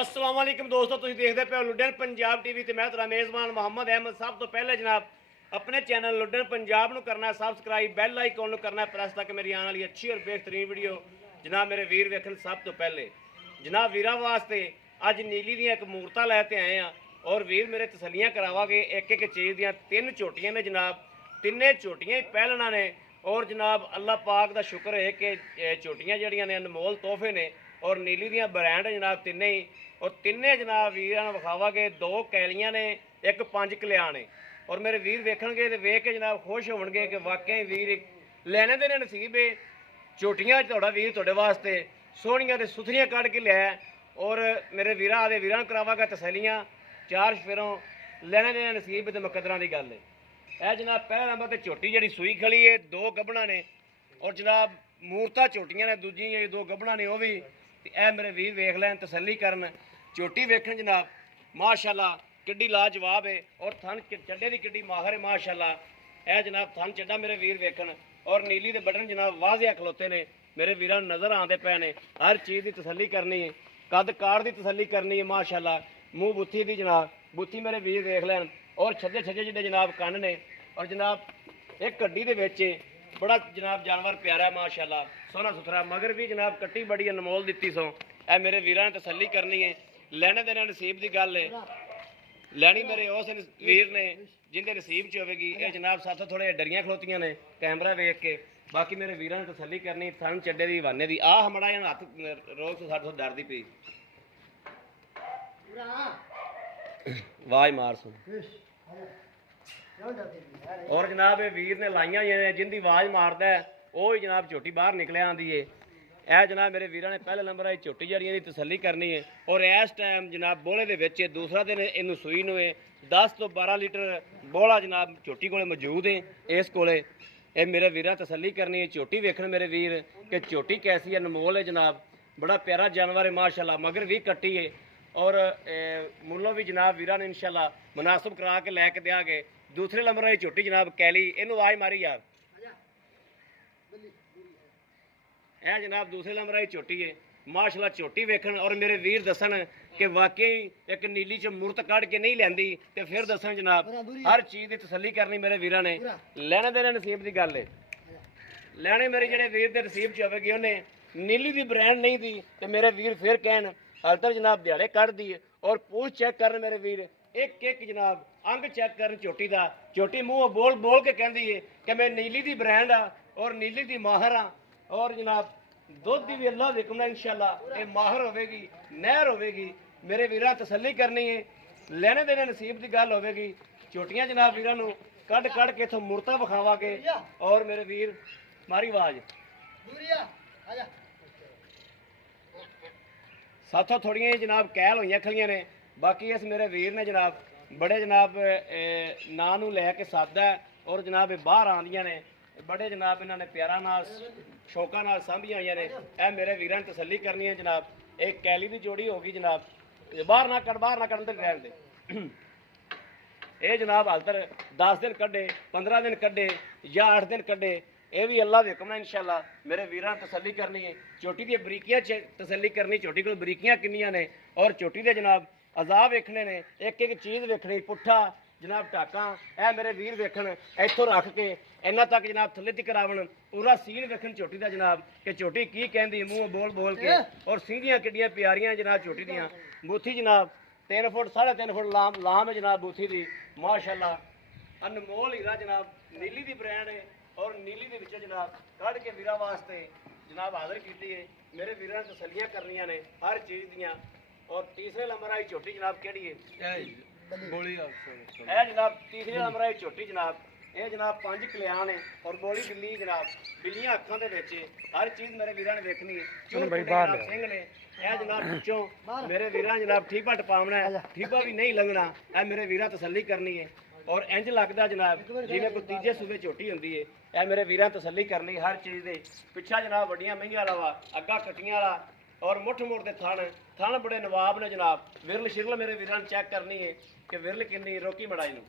अस्सलाम वालेकुम दोस्तों, तुम देखते पे लुडन पंजाब टीवी ते मैं तेरा मेज़बान मोहम्मद अहमद। सब तो पहले जनाब अपने चैनल लुडन पंजाब नू करना सबसक्राइब, बैल आइकॉन करना प्रेस ताकि मेरी आने वाली अच्छी और बेहतरीन वीडियो जनाब मेरे वीर वेखन। सब तो पहले जनाब वीर वास्ते अज नीली दी एक मूर्तां लैके आए हैं और वीर मेरे तसलियां करावागे। एक एक चीज़ दियां तीन झोटियां ने जनाब, तिन्ने झोटियां ही पहलना ने। और जनाब अल्लाह पाक का शुक्र है कि झोटियां जड़ियां ने अनमोल तोहफे ने और नीली दियां ब्रांड जनाब तिन्ने ही। और तिन्ने जनाब वीरां नूं विखावागे। दो कैलियां ने, एक पंज कल्याण ने। और मेरे वीर वेखणगे ते वेख के जनाब खुश होणगे कि वाकई वीर लैने दे नसीब है। झोटियां तुहाडा वीर तुहाडे वास्ते सोहणियां ते सुथरियां कढ के लिया। और मेरे वीरां आदे वीरां करावागा तसलियां चार शफेरों लैने दे नसीब ते मुकद्दरां दी गल है। यह जनाब पहले नंबर पर झोटी जी सूई खड़ी है, दो गब्बना ने और जनाब मूर्ता झोटियां ने दूजी दो गब्बना ने। वह भी यह मेरे वीर वेख लैन तसली करन। झोटी वेखन जनाब माशाल्लाह किड्डी लाजवाब है और थन चड्डे की किड्डी माहर है माशाल्लाह। यह जनाब थन चड्डा मेरे वीर वेखन और नीली के बटन जनाब वाजिया खलोते ने। मेरे वीरां नज़र आते पे ने। हर चीज़ की तसली करनी है, कद कार की तसली करनी है माशाल्लाह। मूँह बुत्थी की जनाब बुत्थी मेरे वीर देख लैन और छज्जे छज्जे जिहड़े जनाब कन्न ने। और जनाब एक गड्डी दे विच बड़ा जनाब जानवर प्यारा है माशाल्लाह, सोहना सुथरा। मगर भी जनाब कट्टी बड़ी अनमोल दित्ती सो। ए मेरे वीरां ने तसली करनी है, लैने देने नसीब की गल है। लैनी मेरे उस वीर ने जिंदे नसीब च होगी। ये जनाब साथों थोड़े डरियां खलोतियां ने कैमरा वेख के। बाकी मेरे वीरां ने तसली करनी थन चड्डे की वाने की। आ मड़ा हथ रोक तो साढ़े डरदी पई आवाज मार सुन। और जनाब ये वीर ने लाइया हुई ने जिंदी आवाज मारदा है वह ही जनाब झोटी बाहर निकले आती है। यह जनाब मेरे वीर ने पहले नंबर आई झोटी जड़ियां की तसली करनी है। और इस टाइम जनाब बोले दे विच दूसरा दिन इनू सूई नूं 10 तो 12 लीटर बोला जनाब झोटी को मौजूद है। इस कोले ये मेरे वीर तसली करनी है। झोटी वेखन मेरे वीर कि झोटी कैसी है, अनमोल है जनाब, बड़ा प्यारा जानवर है माशाल्लाह। मगर भी कट्टी है और मुल्लों भी जनाब वीर ने इंशाल्लाह मुनासिब करा के लैके देंगे। दूसरे नंबर आई झोटी जनाब कैली, इनू आवाज मारी यार। यह जनाब दूसरे नंबर आई झोटी है माशाल्लाह। झोटी वेखन और मेरे वीर दसन कि वाकई एक नीली च मूर्त कढ़ के नहीं लैंदी ते फिर दसन जनाब हर चीज़ की तसली करनी मेरे वीरां ने। लैने देने नसीब की गल है। लैने मेरे जेडे वीर के नसीब च होगी उन्हें नीली की ब्रांड नहीं दी तो मेरे वीर फिर कहन हल जनाब दिहाड़े कढ़ दी। और पूछ चेक कर मेरे वीर एक एक जनाब अंग चेक कर झोटी का। झोटी मूँह बोल बोल के कहती है कि मैं नीली की ब्रांड हाँ और नीली की माहर हाँ। और जनाब दुध की भी अल्लाह विकमना इंशाल्लाह ये माहर होगी, नहर होगी। मेरे वीरां तसली करनी है, लैने देने नसीब की गल होगी। झोटियां जनाब वीरां नूं कढ़ कढ़ के इथों मूर्तां विखावांगे। और मेरे वीर मारी आवाज साथों थोड़ियां जनाब कैल हुई खड़ियां ने। बाकी इस मेरे वीर ने जनाब बड़े जनाब नां नूं लैके सादा और जनाब बाहर आंदियां ने बड़े जनाब इन्होंने प्यारा नाल शौका नाल सांभियां हुई ने। यह मेरे वीरां ने तसली करनी है जनाब। एक कैली की जोड़ी होगी जनाब, बाहर ना कढ़ तो रहन दे। ये जनाब हाल तक 10 दिन कढ़े, 15 दिन कढ़े या 8 दिन कढ़े, ये भी अल्लाह दे हुक्म है इंशाल्लाह। मेरे वीरां ने तसली करनी है। झोटी दी बरीकियां तसली करनी, झोटी को बरीकियां किन्नियां ने और झोटी दे जनाब अज़ा वेखने ने। एक एक चीज़ वेखनी, पुट्ठा जनाब टाका ए मेरे वीर वेखन इत्थों रख के इन्ना तक जनाब थले तक रावण पूरा सीन वेखन झोटी का जनाब कि झोटी की कहती मूँह बोल बोल के। और सींघियां किड्डियां प्यारियां जनाब झोटी दियां। बूथी जनाब 3 फुट 3.5 फुट लाम है जनाब बूथी दी माशाल्लाह। अनमोल हीरा जनाब नीली की ब्रांड है और नीली के विच जनाब कढ़ के वीरां वास्ते जनाब हाजिर की है। मेरे वीरां ने तसलियां करनियां ने हर चीज़ दियां। और तीसरे नंबर आई झोटी जनाब केड़ी है जनाब तीसरे नंबर आई झोटी जनाब ये जनाब 5 कल्याण है और बोली बिल्ली जनाब बिल्लियां अखां दे विच हर चीज़ मेरे वीरां ने देखनी है। सिंह ने यह जनाब पिछों मेरे वीरां जनाब ठीपा टपावना है, ठीपा भी नहीं लगना। यह मेरे वीरां तसली करनी है। और इंज लगता जनाब जिवें कोई तीजे सूबे झोटी होंदी है। यह मेरे वीरां तसली करनी हर चीज़ दे। पिछा जनाब वड्डियां महियां वाला वा, अग्गा कट्टियां वाला और मुठ मुठ के थन बड़े नवाब ने जनाब। विरल शिरल मेरे वीरां ने चेक करनी है कि विरल किन्नी रोकी मड़ाई नूं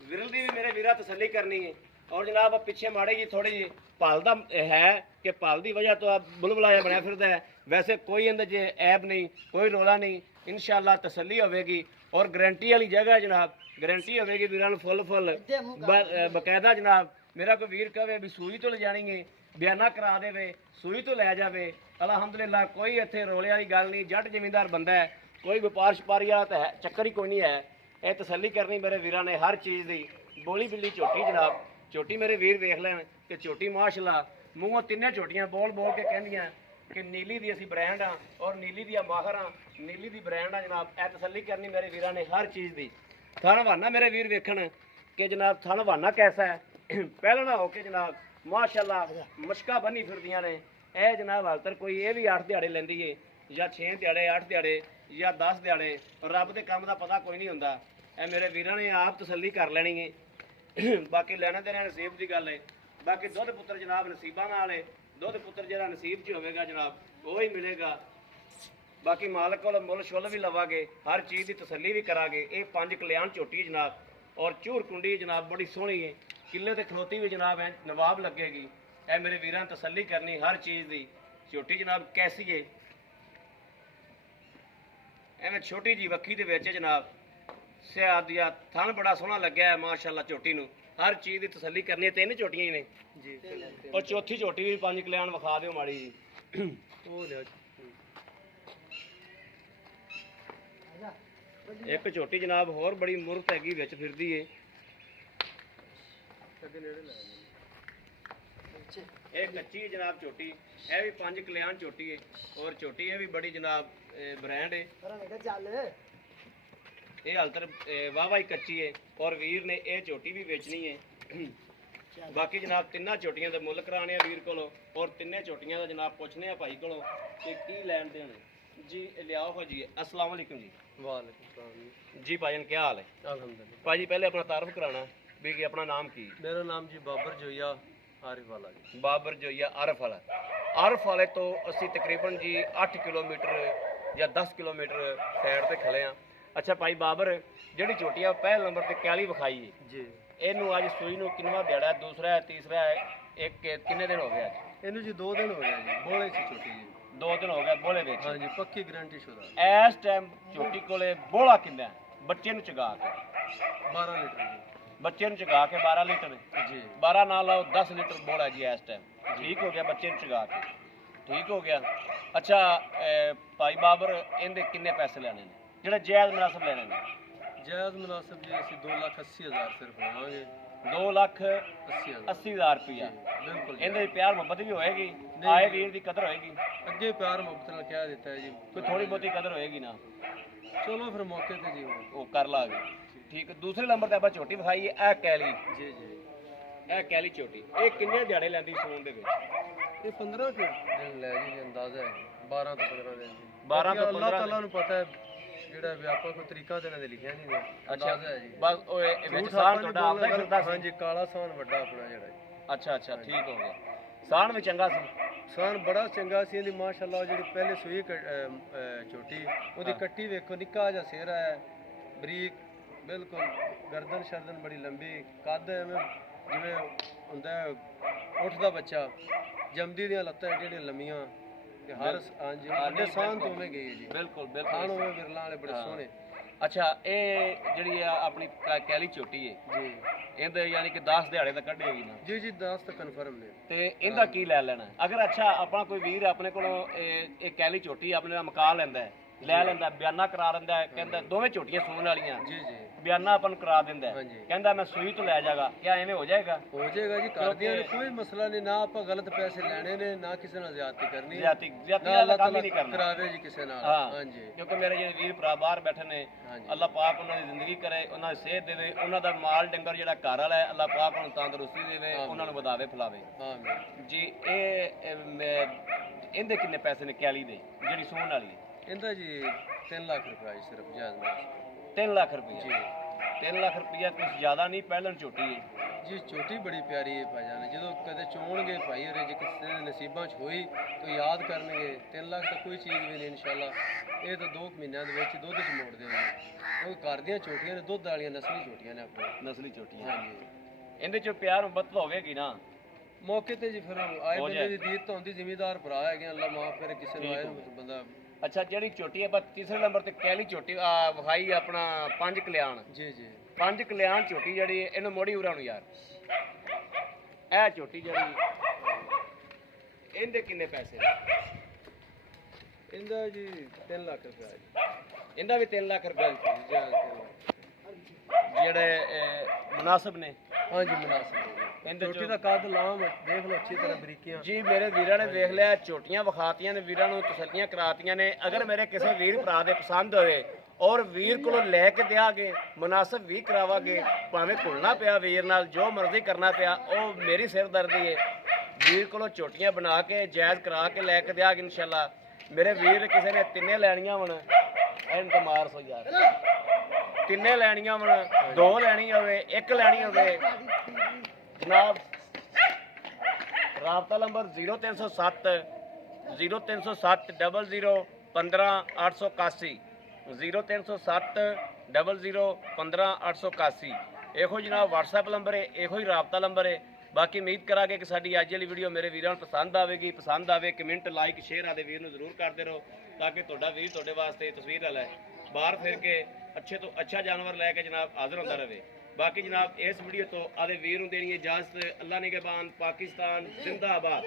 विरल की भी मेरे वीरां तसली करनी है। ਔਰ ਜਨਾਬ ਪਿੱਛੇ ਮਾੜੇ ਜੀ ਥੋੜੀ ਜਿਹੀ ਭਲ ਦਾ ਹੈ ਕਿ ਭਲ ਦੀ ਵਜ੍ਹਾ ਤੋਂ ਆ ਬੁਲਬੁਲਾ ਜਿਹਾ ਬਣਿਆ ਫਿਰਦਾ ਹੈ। ਵੈਸੇ ਕੋਈ ਇਹਦੇ 'ਚ ਐਬ ਨਹੀਂ, ਕੋਈ ਰੋਲਾ ਨਹੀਂ, ਇਨਸ਼ਾਅੱਲਾ ਤਸੱਲੀ ਹੋਵੇਗੀ ਔਰ ਗਰੰਟੀ ਵਾਲੀ ਜਗ੍ਹਾ ਹੈ ਜਨਾਬ। ਗਰੰਟੀ ਹੋਵੇਗੀ ਵੀਰਾਂ ਨੂੰ ਫੁੱਲ ਬਕਾਇਦਾ ਜਨਾਬ। ਮੇਰਾ ਕੋਈ ਵੀਰ ਕਹੇ ਵੀ ਸੂਈ ਤੋਂ ਲਿਜਾਣੀ ਹੈ, ਬਿਆਨਾ ਕਰਾ ਦੇਵੇ, ਸੂਈ ਤੋਂ ਲੈ ਜਾਵੇ, ਅਲਹਮਦੁਲਿਲਾ ਕੋਈ ਇੱਥੇ ਰੋਲੇ ਵਾਲੀ ਗੱਲ ਨਹੀਂ। ਜੱਟ ਜ਼ਿਮੀਂਦਾਰ ਬੰਦਾ ਹੈ, ਕੋਈ ਵਪਾਰ ਛਪਾਰੀ ਵਾਲਾ ਤਾਂ ਹੈ ਚੱਕਰ ਹੀ ਕੋਈ ਨਹੀਂ ਹੈ। ਇਹ ਤਸੱਲੀ ਕਰਨੀ ਮੇਰੇ ਵੀਰਾਂ ਨੇ ਹਰ ਚੀਜ਼ ਦੀ। ਬੋਲੀ ਬਿੱਲੀ ਝੋਟੀ ਜਨਾਬ, ਝੋਟੀ ਮੇਰੇ ਵੀਰ ਦੇਖ ਲੈਣ ਕਿ ਝੋਟੀ ਮਾਸ਼ਾਅੱਲਾ ਮੂੰਹੋਂ ਤਿੰਨੇ ਝੋਟੀਆਂ ਬੋਲ ਬੋਲ ਕੇ ਕਹਿੰਦੀਆਂ ਕਿ ਨੀਲੀ ਦੀ ਅਸੀਂ ਬ੍ਰਾਂਡ ਆ ਔਰ ਨੀਲੀ ਦੀਆਂ ਮਾਹਰ ਆ, ਨੀਲੀ ਦੀ ਬ੍ਰਾਂਡ ਆ ਜਨਾਬ। ਇਹ ਤਸੱਲੀ ਕਰਨੀ ਮੇਰੇ ਵੀਰਾਂ ਨੇ ਹਰ ਚੀਜ਼ ਦੀ। ਥਣ ਵਾਨਾ ਮੇਰੇ ਵੀਰ ਵੇਖਣ ਕਿ ਜਨਾਬ ਥਣ ਵਾਨਾ ਕੈਸਾ ਹੈ, ਪਹਿਲਣਾ ਹੋ ਕੇ ਜਨਾਬ ਮਾਸ਼ਾਅੱਲਾ ਮੁਸ਼ਕਾ ਬੰਨੀ ਫਿਰਦੀਆਂ ਨੇ। ਇਹ ਜਨਾਬ ਹਾਲ ਤੱਕ ਕੋਈ ਇਹ ਵੀ 8 ਦਿਹਾੜੇ ਲੈਂਦੀ ਏ ਜਾਂ 6 ਦਿਹਾੜੇ 8 ਦਿਹਾੜੇ ਜਾਂ 10 ਦਿਹਾੜੇ, ਰੱਬ ਦੇ ਕੰਮ ਦਾ ਪਤਾ ਕੋਈ ਨਹੀਂ ਹੁੰਦਾ। ਇਹ ਮੇਰੇ ਵੀਰਾਂ ਨੇ ਆਪ ਤਸੱਲੀ ਕਰ ਲੈਣੀ ਏ। ਬਾਕੀ ਲੈਣਾ ਦੇਣਾ ਨਸੀਬ ਦੀ ਗੱਲ ਏ। ਬਾਕੀ ਦੁੱਧ ਪੁੱਤਰ ਜਨਾਬ ਨਸੀਬਾਂ ਨਾਲ ਏ। ਦੁੱਧ ਪੁੱਤਰ ਜਿਹੜਾ ਨਸੀਬ 'ਚ ਹੋਵੇਗਾ ਜਨਾਬ ਉਹ ਹੀ ਮਿਲੇਗਾ। ਬਾਕੀ ਮਾਲਕ ਕੋਲ ਮੁੱਲ ਛੁੱਲ ਵੀ ਲਵਾਂਗੇ, ਹਰ ਚੀਜ਼ ਦੀ ਤਸੱਲੀ ਵੀ ਕਰਾਂਗੇ। ਇਹ 5 ਕਲਿਆਣ ਝੋਟੀ ਜਨਾਬ ਔਰ ਝੂਰ ਕੁੰਡੀ ਜਨਾਬ ਬੜੀ ਸੋਹਣੀ ਹੈ। ਕਿੱਲੇ ਤੇ ਖਲੋਤੀ ਵੀ ਜਨਾਬ ਐ ਨਵਾਬ ਲੱਗੇਗੀ। ਇਹ ਮੇਰੇ ਵੀਰਾਂ ਨੇ ਤਸੱਲੀ ਕਰਨੀ ਹਰ ਚੀਜ਼ ਦੀ। ਝੋਟੀ ਜਨਾਬ ਕੈਸੀ ਹੈ, ਐਵੇਂ ਛੋਟੀ ਜੀ ਵੱਖੀ ਦੇ ਵਿੱਚ ਜਨਾਬ ਸਿਆਦੀਆ ਥਣ ਬੜਾ ਸੋਹਣਾ ਲੱਗਿਆ ਹੈ ਮਾਸ਼ਾਅੱਲਾ। ਝੋਟੀ ਨੂੰ ਹਰ ਚੀਜ਼ ਦੀ ਤਸੱਲੀ ਕਰਨੀ ਹੈ। 3 ਝੋਟੀਆਂ ਹੀ ਨੇ ਜੀ, ਔਰ ਚੌਥੀ ਝੋਟੀ ਵੀ 5 ਕਲਿਆਣ ਵਿਖਾ ਦਿਓ ਮਾੜੀ ਜੀ। ਉਹ ਲਿਆ ਇੱਕ ਝੋਟੀ ਜਨਾਬ ਹੋਰ ਬੜੀ ਮੁਰਤ ਹੈਗੀ ਵਿੱਚ ਫਿਰਦੀ ਏ। ਇਹ ਕੱਚੀ ਜਨਾਬ ਝੋਟੀ, ਇਹ ਵੀ 5 ਕਲਿਆਣ ਝੋਟੀ ਏ ਔਰ ਝੋਟੀ ਇਹ ਵੀ ਬੜੀ ਜਨਾਬ ਬ੍ਰਾਂਡ ਏ। ਇਹ ਹਾਲ ਤੱਕ ਵਾਹ ਹੀ ਕੱਚੀ ਏ ਔਰ ਵੀਰ ਨੇ ਇਹ ਝੋਟੀ ਵੀ ਵੇਚਣੀ ਏ। ਬਾਕੀ ਜਨਾਬ ਤਿੰਨਾਂ ਝੋਟੀਆਂ ਦੇ ਮੁੱਲ ਕਰਾਣੇ ਆ ਵੀਰ ਕੋਲੋਂ ਔਰ ਤਿੰਨੇ ਝੋਟੀਆਂ ਦਾ ਜਨਾਬ ਪੁੱਛਨੇ ਆ ਭਾਈ ਕੋਲੋਂ ਕਿ ਕੀ ਲੈਣ ਦੇਣ ਜੀ। ਲਿਆਓ ਹੋ ਜੀ। अस्सलाम वालेकुम जी। वालेकुम जी। भाईजान क्या हाल है? अल्हम्दुलिल्लाह। भाजी पहले अपना तारुफ कराना भी कि अपना नाम की? मेरा नाम जी बाबर जोया आरिफ वाला जी। बाबर जोया आरिफ वाला। आरिफ वाले तो असी तकरीबन जी 8 किलोमीटर या 10 किलोमीटर साइड ते खड़े हाँ। अच्छा भाई बाबर ਜਿਹੜੀ ਝੋਟੀ ਆ ਪਹਿਲੇ ਨੰਬਰ ਤੇ 41 ਵਿਖਾਈ ਹੈ ਜੀ, ਇਹਨੂੰ ਅੱਜ ਸੂਈ ਨੂੰ ਕਿੰਨਵਾ ਦਿਹਾੜਾ, ਦੂਸਰਾ ਹੈ ਤੀਸਰਾ ਹੈ, ਇੱਕ ਕਿੰਨੇ ਦਿਨ ਹੋ ਗਏ ਅੱਜ? ਇਹਨੂੰ ਜੀ 2 ਦਿਨ ਹੋ ਗਏ ਜੀ। ਬੋਲੇ ਸੀ ਝੋਟੀ ਜੀ 2 ਦਿਨ ਹੋ ਗਏ ਬੋਲੇ ਵਿੱਚ। ਹਾਂਜੀ ਪੱਕੀ ਗਾਰੰਟੀ ਸ਼ੁਦਾ। ਇਸ ਟਾਈਮ ਝੋਟੀ ਕੋਲੇ ਬੋਲਾ ਕਿੰਨਾ ਬੱਚੇ ਨੂੰ ਚਗਾ ਕੇ? 12 ਲੀਟਰ ਜੀ। ਬੱਚੇ ਨੂੰ ਚਗਾ ਕੇ 12 ਲੀਟਰ ਜੀ। 12 ਨਾਲ ਲਾਓ 10 ਲੀਟਰ ਬੋਲਾ ਜੀ ਇਸ ਟਾਈਮ। ਠੀਕ ਹੋ ਗਿਆ ਬੱਚੇ ਨੂੰ ਚਗਾ ਕੇ, ਠੀਕ ਹੋ ਗਿਆ। ਅੱਛਾ ਭਾਈ ਬਾਬਰ ਇਹਦੇ ਕਿੰਨੇ ਪੈਸੇ ਲੈਣੇ ਨੇ ਜਿਹੜੇ ਜਾਇਜ਼ ਮੁਨਾਸਬ ਲੈਣੇ ਨੇ? ਜਾਇਜ਼ ਮੁਨਾਸਬ ਜੀ ਅਸੀਂ 2,80,000 ਸਿਰਫ ਲਵਾਂਗੇ। 2,80,000 ਰੁਪਇਆ। ਬਿਲਕੁਲ ਇਹਦੇ ਪਿਆਰ ਮੁਹੱਬਤ ਵੀ ਹੋਏਗੀ, ਆਏ ਵੀਰ ਦੀ ਕਦਰ ਹੋਏਗੀ। ਅੱਗੇ ਪਿਆਰ ਮੁਹੱਬਤ ਨਾਲ ਕਹਿ ਦਿੱਤਾ ਜੀ, ਕੋਈ ਥੋੜੀ ਬਹੁਤੀ ਕਦਰ ਹੋਏਗੀ ਨਾ। ਚਲੋ ਫਿਰ ਮੌਕੇ ਤੇ ਜੀ ਉਹ ਕਰ ਲਾਂਗੇ। ਠੀਕ। ਦੂਸਰੇ ਨੰਬਰ ਤੇ ਆਪਾਂ ਝੋਟੀ ਵਿਖਾਈ ਹੈ ਇਹ ਕੈਲੀ ਜੀ ਜੀ। ਇਹ ਕੈਲੀ ਝੋਟੀ ਇਹ ਕਿੰਨੇ ਦਿਹਾੜੇ ਲੈਂਦੀ ਸੂਣ ਦੇ ਵਿੱਚ? ਇਹ 15 ਦਿਨ ਲੈ ਜੀ ਅੰਦਾਜ਼ਾ ਹੈ 12 ਤੋਂ 15 ਦਿਨ। 12 ਤੋਂ 15 ਅੱਲਾਹ ਤਾਲਾ ਨੂੰ ਪਤਾ ਹੈ ਜਿਹੜਾ ਵਿਆਪਕ ਕੋਈ ਤਰੀਕਾ ਤੇ ਇਹਨਾਂ ਦੇ ਲਿਖਿਆ ਨਹੀਂ ਹੈ। ਅੱਛਾ ਹੈ ਜੀ। ਬਸ ਉਹ ਵਿੱਚ ਸਾਨ ਤੁਹਾਡਾ ਆਪਦਾ ਹੀ ਫਿਰਦਾ ਸੀ? ਹਾਂਜੀ ਕਾਲਾ ਸਾਨ ਵੱਡਾ ਆਪਣਾ ਜਿਹੜਾ। ਅੱਛਾ ਅੱਛਾ ਠੀਕ ਹੋ ਗਿਆ। ਸਾਨ ਵੀ ਚੰਗਾ ਸੀ? ਸਾਨ ਬੜਾ ਚੰਗਾ ਸੀ ਇਹਦੀ ਮਾਸ਼ਾਅੱਲਾ। ਜਿਹੜੀ ਪਹਿਲੇ ਸੂਈ ਝੋਟੀ ਉਹਦੀ ਕੱਟੀ ਵੇਖੋ, ਨਿੱਕਾ ਜਿਹਾ ਸਿਰ ਹੈ, ਬਰੀਕ ਬਿਲਕੁਲ, ਗਰਦਨ ਸ਼ਰਦਨ ਬੜੀ ਲੰਬੀ, ਕੱਦ ਐਵੇਂ ਜਿਵੇਂ ਹੁੰਦਾ ਉੱਠ ਦਾ ਬੱਚਾ, ਜੰਮਦੀ ਦੀਆਂ ਲੱਤਾਂ ਜਿਹੜੀਆਂ ਲੰਮੀਆਂ ਤੇ ਹਰ ਹਾਂਜੀ ਵੱਡੇ ਸਾਨ ਤੋਂ ਉਵੇਂ ਗਈ ਜੀ। ਬਿਲਕੁਲ ਬਿਲਕੁਲ ਖਾਣ ਹੋਵੇ ਵਿਰਲਾਂ ਵਾਲੇ ਬੜੇ ਸੋਹਣੇ। ਅੱਛਾ ਇਹ ਜਿਹੜੀ ਆ ਆਪਣੀ ਕੈਲੀ ਝੋਟੀ ਹੈ ਜੀ, ਇਹਦੇ ਯਾਨੀ ਕਿ 10 ਦਿਹਾੜੇ ਤਾਂ ਕੱਢੇਗੀ ਨਾ? ਜੀ ਜੀ 10 ਤਾਂ ਕਨਫਰਮ ਨੇ। ਤੇ ਇਹਦਾ ਕੀ ਲੈ ਲੈਣਾ ਅਗਰ ਅੱਛਾ ਆਪਣਾ ਕੋਈ ਵੀਰ ਆਪਣੇ ਕੋਲੋਂ ਇਹ ਕੈਲੀ ਝੋਟੀ ਆਪਣੇ ਨਾਲ ਮਕਾ ਲੈਂਦਾ ਹੈ, ਲੈ ਲੈਂਦਾ, ਬਿਆਨਾ ਕਰਾ ਲੈਂਦਾ ਹੈ, ਕਹਿੰਦਾ ਦੋਵੇਂ ਝੋਟੀਆਂ ਸੂਣ ਵਾਲੀਆਂ ਜੀ ਜੀ, ਬਿਆਨਾ ਆਪਾਂ ਨੂੰ ਕਰਾ ਦਿੰਦਾ, ਕਹਿੰਦਾ ਮੈਂ ਸੂਈ ਤੋਂ ਲੈ ਜਾਗਾ, ਕਿਆ ਐਵੇਂ ਹੋ ਜਾਏਗਾ? ਹੋ ਜਾਏਗਾ ਜੀ, ਕਰਦੀਆਂ ਨੇ ਕੋਈ ਮਸਲਾ ਨਹੀਂ। ਨਾ ਆਪਾਂ ਗਲਤ ਪੈਸੇ ਲੈਣੇ ਨੇ, ਨਾ ਕਿਸੇ ਨਾਲ ਜ਼ਿਆਦਤੀ ਕਰਨੀ, ਜ਼ਿਆਦਤੀ ਦਾ ਕੰਮ ਹੀ ਨਹੀਂ ਕਰਨਾ, ਕਰਾਵੇ ਜੀ ਕਿਸੇ ਨਾਲ। ਹਾਂਜੀ ਕਿਉਂਕਿ ਮੇਰੇ ਜਿਹੜੇ ਵੀਰ ਭਰਾ ਬਾਹਰ ਬੈਠੇ ਨੇ, ਅੱਲਾਹ ਪਾਕ ਉਹਨਾਂ ਦੀ ਜ਼ਿੰਦਗੀ ਕਰੇ, ਉਹਨਾਂ ਦੀ ਸਿਹਤ ਦੇਵੇ, ਉਹਨਾਂ ਦਾ ਮਾਲ ਡੰਗਰ ਜਿਹੜਾ ਘਰ ਵਾਲਾ ਹੈ ਅੱਲਾਹ ਪਾਕ ਉਹਨੂੰ ਤੰਦਰੁਸਤੀ ਦੇਵੇ, ਉਹਨਾਂ ਨੂੰ ਵਧਾਵੇ ਫੁਲਾਵੇ ਜੀ। ਇਹ ਇਹਦੇ ਕਿੰਨੇ ਪੈਸੇ ਨੇ ਕੈਲੀ ਦੇ ਜਿਹੜੀ ਸੂਣ ਵਾਲੀ? ਇਹਦਾ ਜੀ 3 ਲੱਖ ਰੁਪਏ ਜੀ ਸਿਰਫ ਜਾਇਜ਼। 3 ਲੱਖ ਰੁਪਏ ਜੀ। 3 ਲੱਖ ਰੁਪਇਆ ਕੁਝ ਜ਼ਿਆਦਾ ਨਹੀਂ, ਪਹਿਲਣ ਝੋਟੀ ਹੈ ਜੀ। ਝੋਟੀ ਬੜੀ ਪਿਆਰੀ ਹੈ ਭਾਈਜਾਨ, ਜਦੋਂ ਕਦੇ ਚੋਣਗੇ ਭਾਈ ਹੋਰੇ ਜੇ ਕਿਸੇ ਦੇ ਨਸੀਬਾਂ 'ਚ ਹੋਈ ਤਾਂ ਯਾਦ ਕਰਨਗੇ। 3 ਲੱਖ ਤਾਂ ਕੋਈ ਚੀਜ਼ ਵੀ ਨਹੀਂ ਇਨਸ਼ਾਅੱਲਾ। ਇਹ ਤਾਂ 2 ਮਹੀਨਿਆਂ ਦੇ ਵਿੱਚ ਦੁੱਧ 'ਚ ਮੋੜ ਦੇਣਗੇ। ਉਹ ਘਰ ਦੀਆਂ ਝੋਟੀਆਂ ਨੇ, ਦੁੱਧ ਵਾਲੀਆਂ ਨਸਲੀ ਝੋਟੀਆਂ ਨੇ, ਆਪਣੀ ਨਸਲੀ ਝੋਟੀਆਂ। ਹਾਂਜੀ ਇਹਦੇ ਚ ਪਿਆਰ ਮੁਹੱਬਤ ਹੋਵੇਗੀ ਨਾ ਮੌਕੇ ਤੇ ਜੀ ਫਿਰ ਆਏ ਹੋ ਬੰਦੇ ਜਾਏ। ਦੀ ਦੀਤ ਤਾਂ ਹੁੰਦੀ, ਜ਼ਿਮੀਦਾਰ ਭਰਾ ਹੈਗੇ ਅੱਲਾ ਮਾਫ ਕਰੇ, ਕਿਸੇ ਨੂੰ ਆਏ ਨੂੰ ਬੰਦਾ। ਅੱਛਾ ਜਿਹੜੀ ਝੋਟੀ ਆਪਾਂ ਤੀਸਰੇ ਨੰਬਰ ਤੇ ਕਹਿਲੀ ਝੋਟੀ ਵਿਖਾਈ ਆਪਣਾ 5 ਕਲਿਆਣ। ਜੀ ਜੀ 5 ਕਲਿਆਣ ਝੋਟੀ ਜਿਹੜੀ ਇਹਨੂੰ ਮੋੜੀ ਉਰਾਂ ਨੂੰ ਯਾਰ, ਇਹ ਝੋਟੀ ਜਿਹੜੀ ਇਹਦੇ ਕਿੰਨੇ ਪੈਸੇ? ਇਹਦਾ ਜੀ 3 ਲੱਖ ਰੁਪਇਆ ਜੀ। ਇਹਦਾ ਵੀ 3 ਲੱਖ ਰੁਪਏ ਜੀ 3 ਲੱਖ। ਜਿਹੜੇ ਮੁਨਾਸਬ ਨੇ। ਹਾਂਜੀ ਮੁਨਾਸਿਬ। ਇਹਦੇ ਝੋਟੀ ਚੋਂ ਦਾ ਕੱਦ ਲਾਮ ਦੇਖ ਲਓ ਅੱਛੀ ਤਰ੍ਹਾਂ ਬਰੀਕੀਆਂ। ਜੀ ਮੇਰੇ ਵੀਰਾਂ ਨੇ ਵੇਖ ਲਿਆ, ਝੋਟੀਆਂ ਵਿਖਾਤੀਆਂ ਨੇ, ਵੀਰਾਂ ਨੂੰ ਤਸੱਲੀਆਂ ਕਰਾਤੀਆਂ ਨੇ। ਅਗਰ ਮੇਰੇ ਕਿਸੇ ਵੀਰ ਭਰਾ ਦੇ ਪਸੰਦ ਹੋਵੇ ਔਰ ਵੀਰ ਕੋਲੋਂ ਲੈ ਕੇ ਦਿਆਂਗੇ, ਮੁਨਾਸਬ ਵੀ ਕਰਾਵਾਂਗੇ, ਭਾਵੇਂ ਘੁਲਣਾ ਪਿਆ ਵੀਰ ਨਾਲ, ਜੋ ਮਰਜ਼ੀ ਕਰਨਾ ਪਿਆ, ਉਹ ਮੇਰੀ ਸਿਰਦਰਦੀ ਹੈ। ਵੀਰ ਕੋਲੋਂ ਝੋਟੀਆਂ ਬਣਾ ਕੇ ਜਾਇਜ਼ ਕਰਾ ਕੇ ਲੈ ਕੇ ਦਿਆਂਗੇ ਇਨਸ਼ਾਅੱਲਾ। ਮੇਰੇ ਵੀਰ ਕਿਸੇ ਨੇ ਤਿੰਨੇ ਲੈਣੀਆਂ ਹੁਣ, ਇਹਨੂੰ ਤਾਂ ਮਾਰ ਸੋ ਯਾਰ, ਤਿੰਨੇ ਲੈਣੀਆਂ ਹੁਣ, 2 ਲੈਣੀ ਹੋਵੇ, 1 ਲੈਣੀ ਹੋਵੇ ਜਨਾਬ, ਰਾਬਤਾ ਨੰਬਰ 0307 0307 00 15 881 0307 00 15 881। ਇਹੋ ਜਨਾਬ WhatsApp ਨੰਬਰ ਹੈ, ਇਹੋ ਹੀ ਰਾਬਤਾ ਨੰਬਰ ਹੈ। ਬਾਕੀ ਉਮੀਦ ਕਰਾਂਗੇ ਕਿ ਸਾਡੀ ਅੱਜ ਵਾਲੀ ਵੀਡੀਓ ਮੇਰੇ ਵੀਰਾਂ ਨੂੰ ਪਸੰਦ ਆਵੇਗੀ। ਪਸੰਦ ਆਵੇ ਕਮੈਂਟ ਲਾਈਕ ਸ਼ੇਅਰ ਆਦੇ ਵੀਰ ਨੂੰ ਜ਼ਰੂਰ ਕਰਦੇ ਰਹੋ, ਤਾਂ ਕਿ ਤੁਹਾਡਾ ਵੀਰ ਤੁਹਾਡੇ ਵਾਸਤੇ ਤਸਵੀਰ ਲੈ ਬਾਹਰ ਫਿਰ ਕੇ ਅੱਛੇ ਤੋਂ ਅੱਛਾ ਜਾਨਵਰ ਲੈ ਕੇ ਜਨਾਬ ਹਾਜ਼ਰ ਹੁੰਦਾ ਰਹੇ। ਬਾਕੀ ਜਨਾਬ ਇਸ ਵੀਡੀਓ ਤੋਂ ਆਦੇ ਵੀਰ ਨੂੰ ਦੇਣੀ ਇਜਾਜ਼ਤ। ਅੱਲਾ ਨਿਗਹਿਬਾਨ, ਪਾਕਿਸਤਾਨ ਜ਼ਿੰਦਾਬਾਦ।